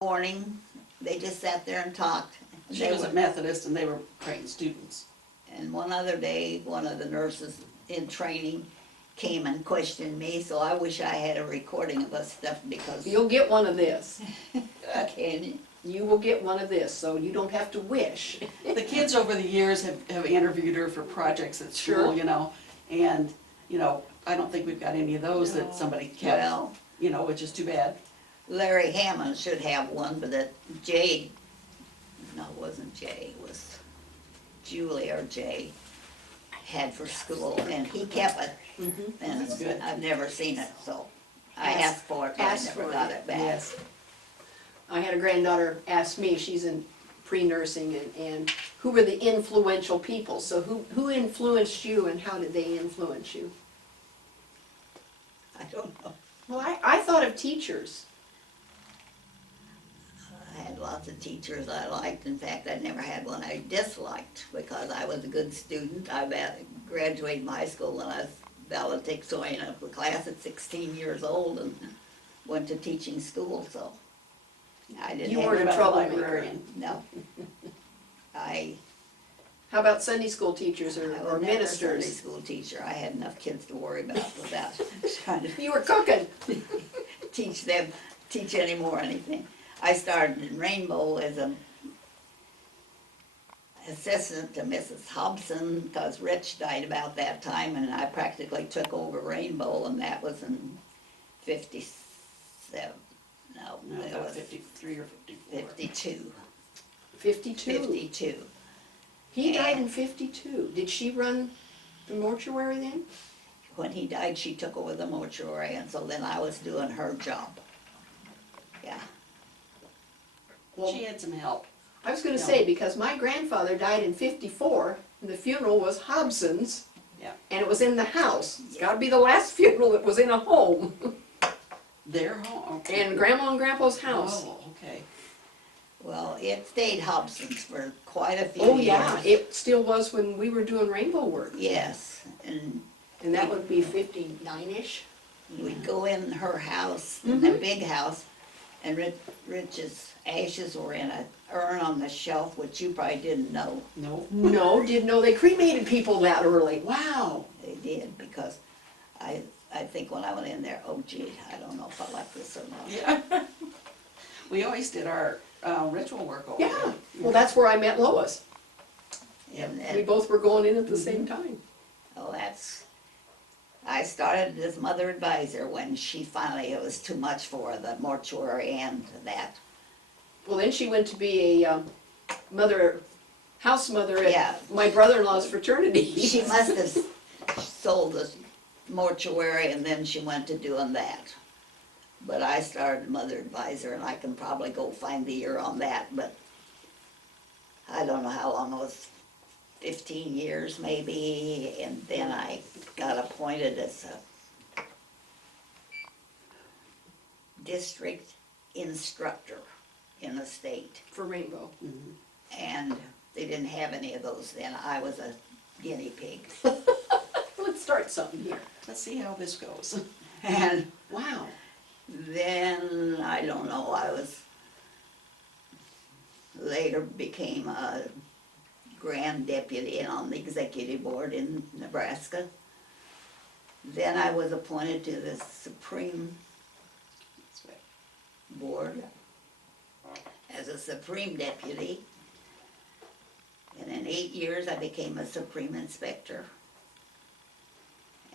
morning, they just sat there and talked. She was a Methodist and they were trained students. And one other day, one of the nurses in training came and questioned me, so I wish I had a recording of us stuff because. You'll get one of this. Can you? You will get one of this, so you don't have to wish. The kids over the years have interviewed her for projects at school, Sure. you know, and, you know, I don't think we've got any of those that somebody kept, Well, you know, which is too bad. Larry Hammond should have one, but that Jay, no, it wasn't Jay, it was Julie or Jay, had for school, and he kept it. And That's good. I've never seen it, so I Ask- asked for it, but I ask never for got it. it back. Yes. I had a granddaughter ask me, she's in pre-nursing, and who were the influential people? So who influenced you and how did they influence you? I don't know. Well, I thought of teachers. I had lots of teachers I liked. In fact, I never had one I disliked because I was a good student. I graduated from high school when I was valedictorian of the class at 16 years old and went to teaching school, so I didn't You have weren't a about troublemaker. librarian. No. I How about Sunday school teachers was or never a Sunday ministers? school teacher. I had enough kids to worry about without trying to You were cooking. teach anymore anything. I started in Rainbow as a assistant to Mrs. Hobson because Rich died about that time, and I practically took over Rainbow, and that was in 57. No, No, it about was 53 or 54. 52. 52. 52. He died in 52. Did she run the mortuary then? When he died, she took over the mortuary, and so then I was doing her job. Yeah. Well, She had some help. I was gonna No. say, because my grandfather died in 54, and the funeral was Hobson's. Yeah. And it was in the house. It's gotta be the last funeral that was in a home. Their home, okay. In Grandma and Grandpa's house. Oh, okay. Well, it stayed Hobson's for quite a few Oh, years. yeah, it still was when we were doing rainbow work. Yes, and And that would be 59-ish. we'd go in her house, in the big house, and Rich's ashes were in an urn on the shelf, which you probably didn't know. No. No, didn't know they cremated people that early. Wow. They did, because I think when I went in there, oh gee, I don't know if I like this or not. Yeah. We always did our ritual work over Yeah, there. well, that's where I met Lois. And We both were going in at the same time. oh, I started as mother advisor when she finally, it was too much for the mortuary and that. Well, then she went to be a house mother Yeah. at my brother-in-law's fraternity. She must have sold the mortuary and then she went to doing that. But I started mother advisor, and I can probably go find the year on that, but I don't know how long it was, 15 years maybe, and then I got appointed as a district instructor in the state. For rainbow. And they didn't have any of those then. I was a guinea pig. Let's start something here. Let's see how this goes. And Wow. then, I don't know, I was, later became a grand deputy on the executive board in Nebraska. Then I was appointed to the Supreme Board as a Supreme Deputy. And in 8 years, I became a Supreme Inspector.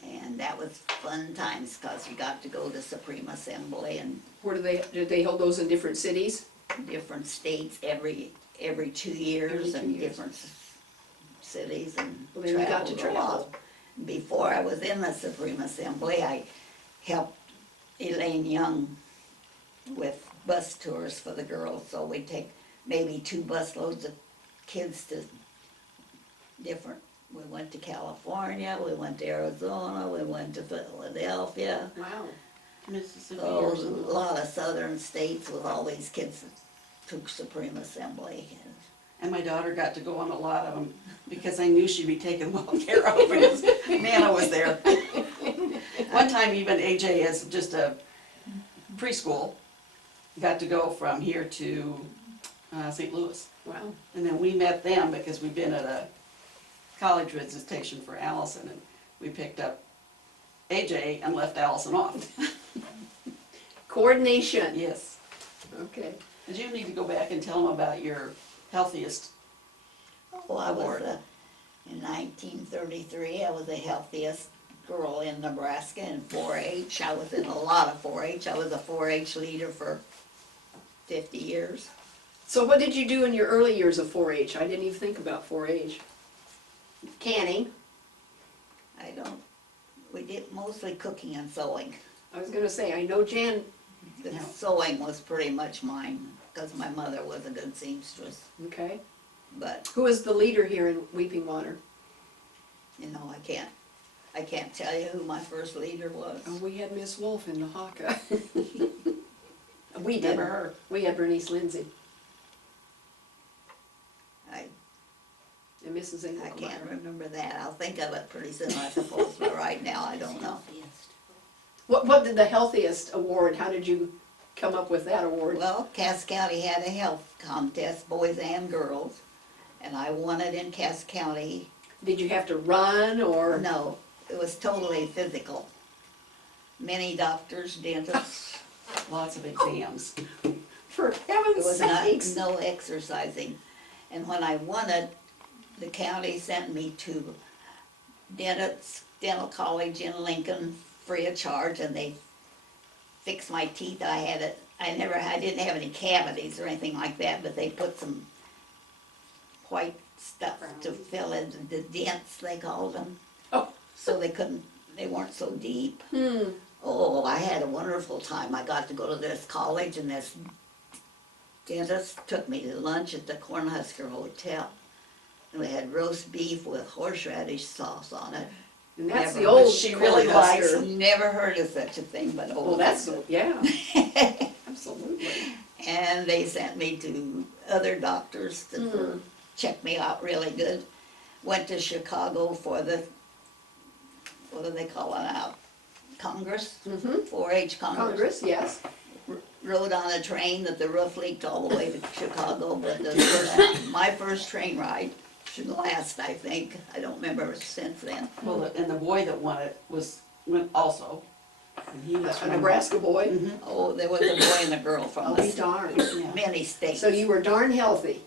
And that was fun times, because you got to go to Supreme Assembly and Where did they hold those in different cities? different states every 2 years, Every 2 and years. different cities, and Well, then you got to traveled a lot. travel. Before I was in the Supreme Assembly, I helped Elaine Young with bus tours for the girls, so we'd take maybe 2 busloads of kids to we went to California, we went to Arizona, we went to Philadelphia. Wow. Mississippi So or a something. lot of southern states with all these kids that took Supreme Assembly. And my daughter got to go on a lot of them because I knew she'd be taken well care of because Nana was there. One time even AJ as just a preschool, got to go from here to St. Louis. Wow. And then we met them because we'd been at a college visitation for Allison, and we picked up AJ and left Allison off. Coordination. Yes. Okay. Did you need to go back and tell them about your healthiest? Oh, I was, Award. in 1933, I was the healthiest girl in Nebraska in 4-H. I was in a lot of 4-H. I was a 4-H leader for 50 years. So what did you do in your early years of 4-H? I didn't even think about 4-H. Canning. We did mostly cooking and sewing. I was gonna say, I know Jan, The Yeah. sewing was pretty much mine, because my mother was a good seamstress. okay. But, Who is the leader here in Weeping Water? you know, I can't tell you who my first leader was. Oh, we had Miss Wolf in Oaxaca. We did. Remember her? We had Bernice Lindsay I and Mrs. I Engelmeyer. can't remember that. I'll think of it pretty soon, I suppose, but right now, I don't know. What did the healthiest award, how did you come up with that award? Well, Cass County had a health contest, boys and girls, and I won it in Cass County. Did you have to run or? No, it was totally physical. Many doctors, dentists, Lots of exams. For it heaven's was not, sakes. no exercising. And when I won it, the county sent me to dental college in Lincoln, free of charge, and they fixed my teeth. I didn't have any cavities or anything like that, but they put some white stuff to fill in the dents, they called them. Oh. So they weren't so deep. Hmm, Oh, I had a wonderful time. I got to go to this college, and this dentist took me to lunch at the Cornhusker Hotel. And we had roast beef with horseradish sauce on it. and that's Never. the old She really Cornhusker. likes Never heard of such a thing, but oh. Well, that's, yeah, absolutely. And they sent me to other doctors to check me out really good. Went to Chicago for the, what do they call it now? Congress? Mhm. 4-H Congress. Congress, yes. Rode on a train that the roof leaked all the way to Chicago, but my first train ride should last, I think. I don't remember since then. Well, and the boy that won it went also. And he was A from Nebraska boy. Mhm. Oh, there was a boy and a girl from I'll be darned. Yeah. many states, So you were darn healthy.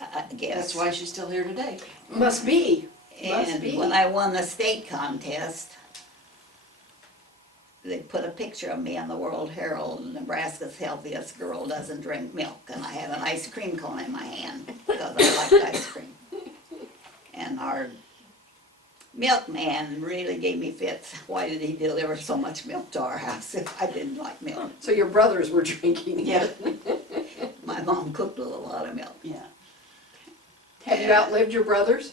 I guess. That's why she's still here today. Must be. Must And be. when I won the state contest, they put a picture of me on the World Herald, Nebraska's healthiest girl doesn't drink milk, and I had an ice cream cone in my hand, because I liked ice cream. And our milkman really gave me fits. Why did he deliver so much milk to our house if I didn't like milk? So your brothers were drinking. Yeah. My mom cooked with a lot of milk. Yeah. Have you outlived your brothers?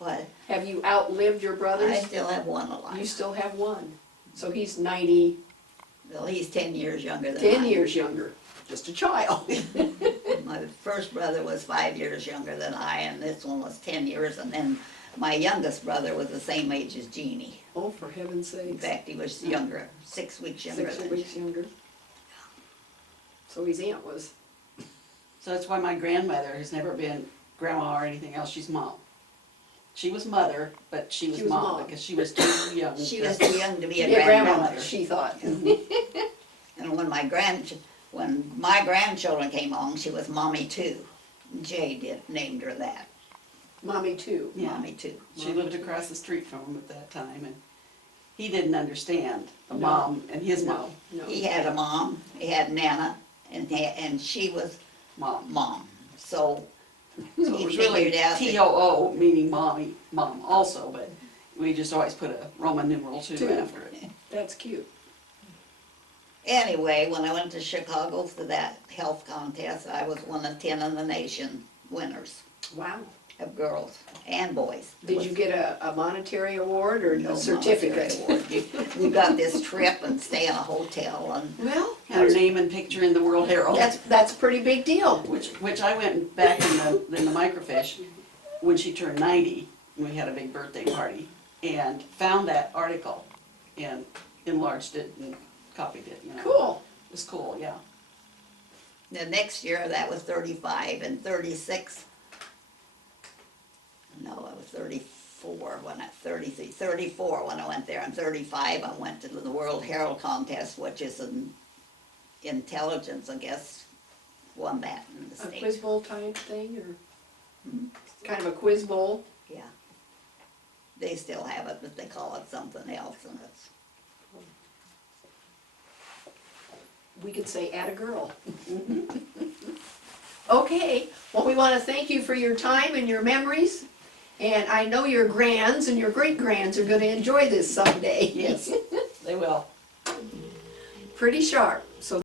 But Have you outlived your I brothers? still have one You alive. still have one. So he's 90, Well, he's 10 years younger than 10 I. years younger, just a child. My first brother was 5 years younger than I, and this one was 10 years, and then my youngest brother was the same age as Jeannie. Oh, for heaven's In sakes. fact, he was younger, 6 weeks younger 6 than weeks younger. So his aunt was, So that's why my grandmother has never been grandma or anything else. She's mom. She was mother, but she was mom mom. because she was too young. She was too young to be a yeah, grandmother. grandmother, she thought. And when my grandchildren came along, she was Mommy Two. Jay named her that, Mommy too. Yeah. Mommy Two. She lived across the street from him at that time, and he didn't understand the No. mom and his mom. No. He had a mom, he had Nana, and she was Mom. Mom. So So it he was really figured out that T-O-O, meaning mommy, mom also, but we just always put a Roman numeral two Two. after it. That's cute. anyway, when I went to Chicago for that health contest, I was one of 10 in the nation winners Wow. of girls and boys. Did you get a monetary award or No a certificate? monetary award. We got this trip and stay in a hotel, and Well, Had her name and picture in the World Herald. that's a pretty big deal. Which I went back in the microfiche when she turned 90, and we had a big birthday party, and found that article and enlarged it and copied it, you know. Cool. It was cool, yeah. The next year, that was 35 and 36. No, I was 34 when I, 33, 34 when I went there, and 35 I went to the World Herald Contest, which is an intelligence, I guess, won that in the A state. quiz bowl type thing, or Hmm? kind of a quiz bowl? Yeah. They still have it, but they call it something else, and it's, We could say add a girl. Okay, well, we wanna thank you for your time and your memories. And I know your grands and your great-grands are gonna enjoy this someday. Yes, they will. Pretty sharp, so